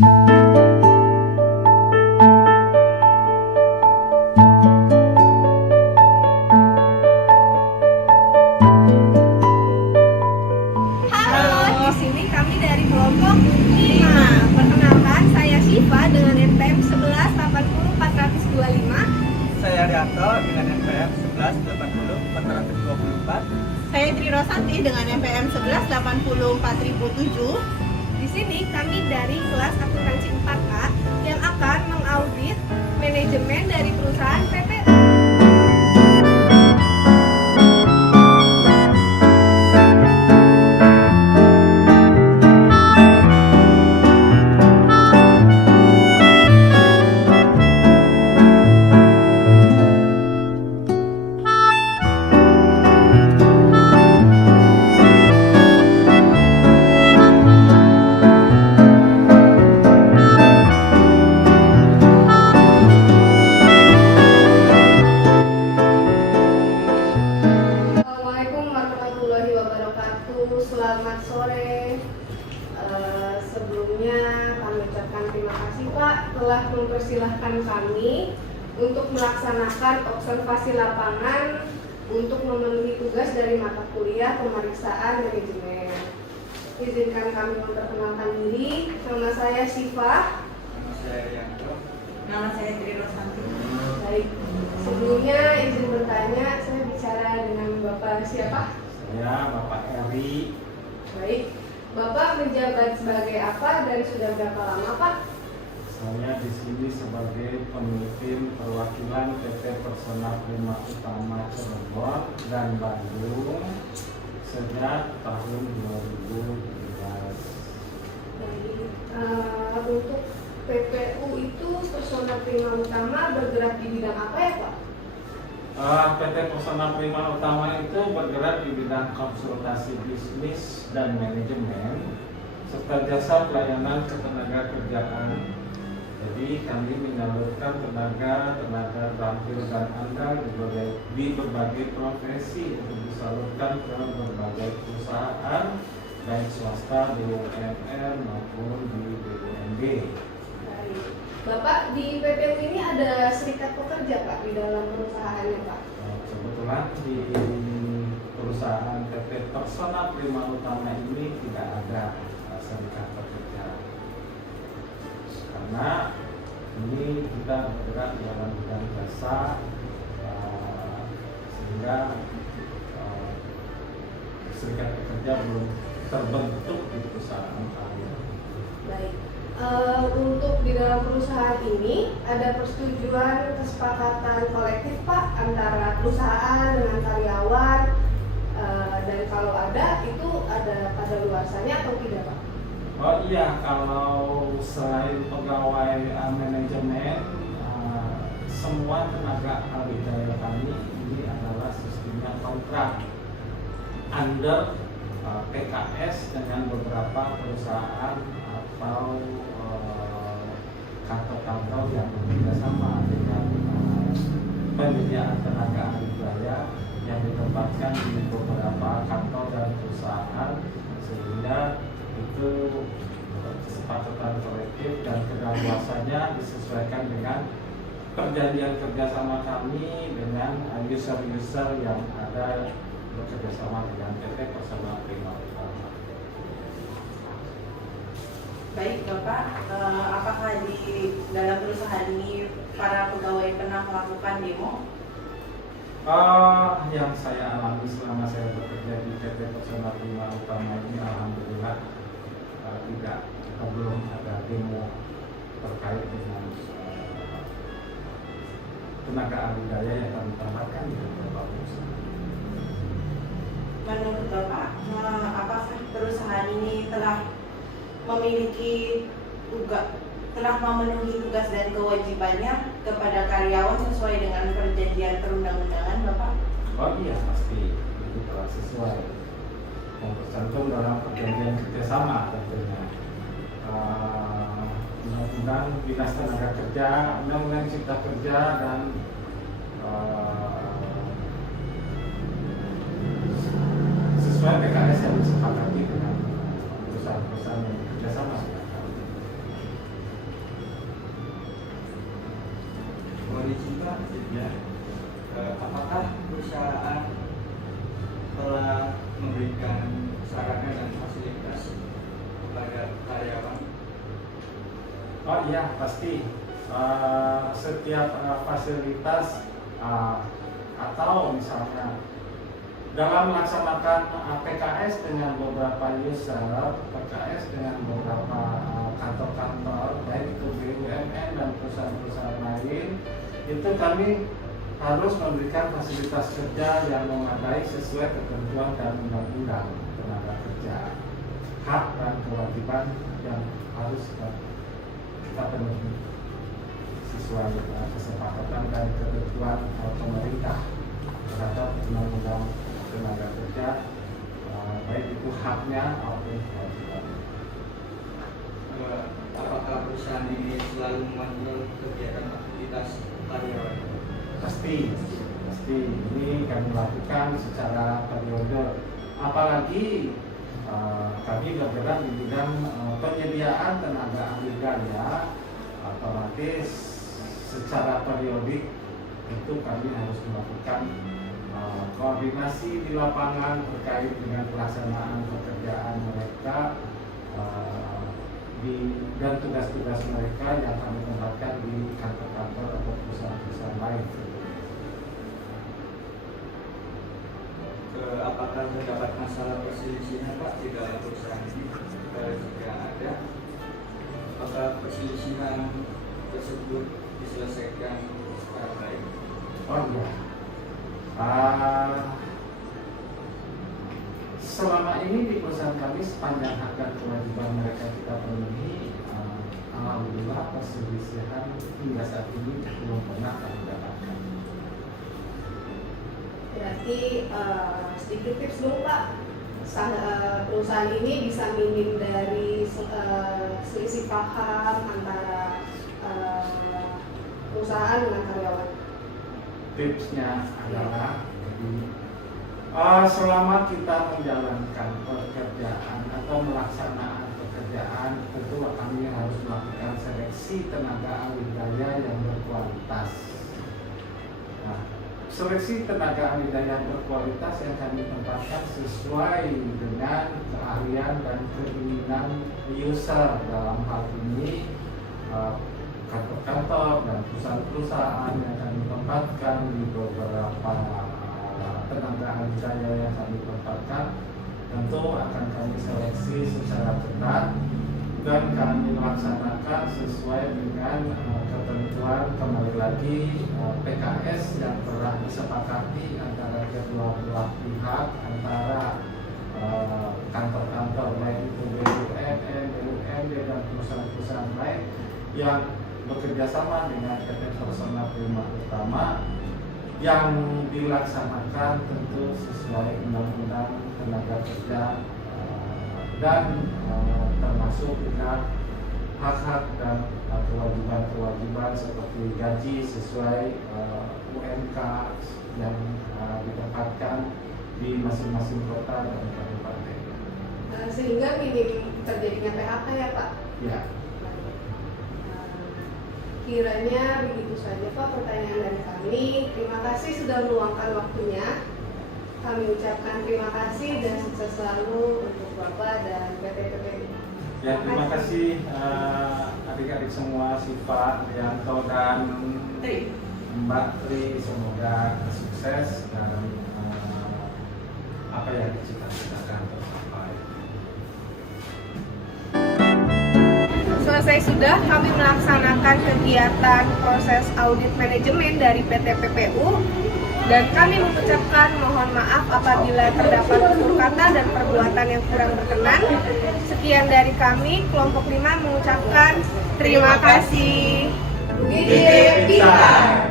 Halo, di sini kami dari kelompok 5. Perkenalkan, saya Syifa dengan NPM 1180 425. Saya Rianto dengan NPM 1180 424. Saya Tri Rosanti dengan NPM 1180 4007. Di sini kami dari kelas akuntansi 4A yang akan mengaudit manajemen dari perusahaan PPU. Assalamualaikum warahmatullahi wabarakatuh. Selamat sore. Sebelumnya kami ucapkan terima kasih Pak telah mempersilahkan kami untuk melaksanakan observasi lapangan untuk memenuhi tugas dari mata kuliah pemeriksaan manajemen. Izinkan kami memperkenalkan diri. Nama saya Syifa. Nama saya Rianto. Nama saya Tri Rosanti. Baik. Sebelumnya izin bertanya, saya bicara dengan Bapak siapa? Saya Bapak Eri. Baik. Bapak menjabat sebagai apa dan sudah berapa lama Pak? Saya di sini sebagai pemimpin perwakilan PT Personal Prima Utama Cirebon dan Bandung sejak tahun 2017. Baik. Untuk PPU itu Personal Prima Utama bergerak di bidang apa ya Pak? PT Personal Prima Utama itu bergerak di bidang konsultasi bisnis dan manajemen serta jasa pelayanan ketenaga kerjaan. Jadi kami menyalurkan tenaga terampil dan andal di berbagai profesi untuk disalurkan ke berbagai perusahaan baik swasta, BUMN maupun di BUMD. Baik. Bapak di PPU ini ada serikat pekerja Pak di dalam perusahaannya Pak? Kebetulan di perusahaan PT Personal Prima Utama ini tidak ada serikat pekerja karena ini kita bergerak dalam bidang jasa sehingga serikat pekerja belum terbentuk di perusahaan kami. Baik. Untuk di dalam perusahaan ini ada persetujuan kesepakatan kolektif Pak antara perusahaan dengan karyawan, dan kalau ada itu ada kadaluarsanya atau tidak Pak? Oh iya, kalau selain pegawai manajemen, semua tenaga ahli daya kami ini adalah sistemnya kontrak under PKS dengan beberapa perusahaan atau kantor-kantor yang bekerjasama dengan penyediaan tenaga ahli daya yang ditempatkan di beberapa kantor dan perusahaan sehingga itu kesepakatan kolektif dan kedaluarsanya disesuaikan dengan perjanjian kerjasama kami dengan user-user yang ada bekerjasama dengan PT Personal Prima Utama. Baik Bapak, apakah di dalam perusahaan ini para pegawai pernah melakukan demo? Yang saya alami selama saya bekerja di PT Personal Prima Utama ini alhamdulillah tidak atau belum ada demo terkait dengan tenaga ahli daya yang kami tambahkan di beberapa perusahaan. Menurut Bapak, apakah perusahaan ini telah memenuhi tugas dan kewajibannya kepada karyawan sesuai dengan perjanjian perundang-undangan Bapak? Oh iya, pasti itu telah sesuai yang tercantum dalam perjanjian kerjasama tentunya. Undang-undang Dinas Tenaga Kerja, Undang-Undang Cipta Kerja dan sesuai PKS yang disepakati dengan perusahaan-perusahaan yang bekerjasama dengan kami. izin Pak. Ya. Apakah perusahaan telah memberikan sarana dan fasilitas kepada karyawan? Oh iya, pasti. Setiap fasilitas atau misalnya dalam melaksanakan PKS dengan beberapa user, PKS dengan beberapa kantor-kantor, baik itu BUMN dan perusahaan-perusahaan lain, itu kami harus memberikan fasilitas kerja yang memadai sesuai ketentuan dan undang-undang tenaga kerja, hak dan kewajiban yang harus kita penuhi sesuai kesepakatan dan ketentuan pemerintah terhadap undang-undang tenaga kerja, baik itu haknya maupun kewajibannya. Apakah perusahaan ini selalu memantau kegiatan aktivitas karyawan? Pasti ini kami lakukan secara periode, apalagi kami bergerak di bidang penyediaan tenaga ahli gaya, otomatis secara periodik itu kami harus melakukan koordinasi di lapangan terkait dengan pelaksanaan pekerjaan mereka dan tugas-tugas mereka yang kami tempatkan di kantor-kantor atau perusahaan-perusahaan lain. Apakah terdapat masalah perselisihan Pak di dalam perusahaan ini? Jika ada, apakah perselisihan tersebut diselesaikan secara baik? Oh iya. Selama ini di perusahaan kami sepanjang hak dan kewajiban mereka kita penuhi, alhamdulillah perselisihan hingga saat ini belum pernah kami dapatkan. Berarti sedikit tips dong Pak, perusahaan ini bisa minim dari selisih paham antara perusahaan dengan karyawan. Tipsnya adalah selama kita menjalankan pekerjaan atau melaksanaan pekerjaan, tentu kami harus melakukan seleksi tenaga ahli daya yang berkualitas. Nah, seleksi tenaga ahli daya berkualitas yang kami tempatkan sesuai dengan keahlian dan keinginan user, dalam hal ini kantor-kantor dan perusahaan-perusahaan yang kami tempatkan di beberapa tenaga ahli daya yang kami tempatkan, tentu akan kami seleksi secara ketat dan kami laksanakan sesuai dengan ketentuan, kembali lagi PKS yang telah disepakati antara kedua belah pihak, antara kantor-kantor baik itu BUMN, BUMD dan perusahaan-perusahaan lain yang bekerja sama dengan PT Persona Prima Utama, yang dilaksanakan tentu sesuai undang-undang tenaga kerja dan termasuk dengan hak-hak dan kewajiban-kewajiban seperti gaji sesuai UMK yang ditempatkan di masing-masing kota dan kabupaten. Sehingga minim terjadinya PHK ya Pak? Ya. Kiranya begitu saja Pak pertanyaan dari kami. Terima kasih sudah meluangkan waktunya. Kami ucapkan terima kasih dan sukses selalu untuk Bapak dan PT PPU. Ya, terima kasih adik-adik semua, Siva, Rianto dan Mbak Tri, semoga sukses dan apa yang dicita-citakan tercapai. Selesai sudah kami melaksanakan kegiatan proses audit manajemen dari PT PPU dan kami mengucapkan mohon maaf apabila terdapat tutur kata dan perbuatan yang kurang berkenan. Sekian dari kami, kelompok 5 mengucapkan terima kasih. Kita.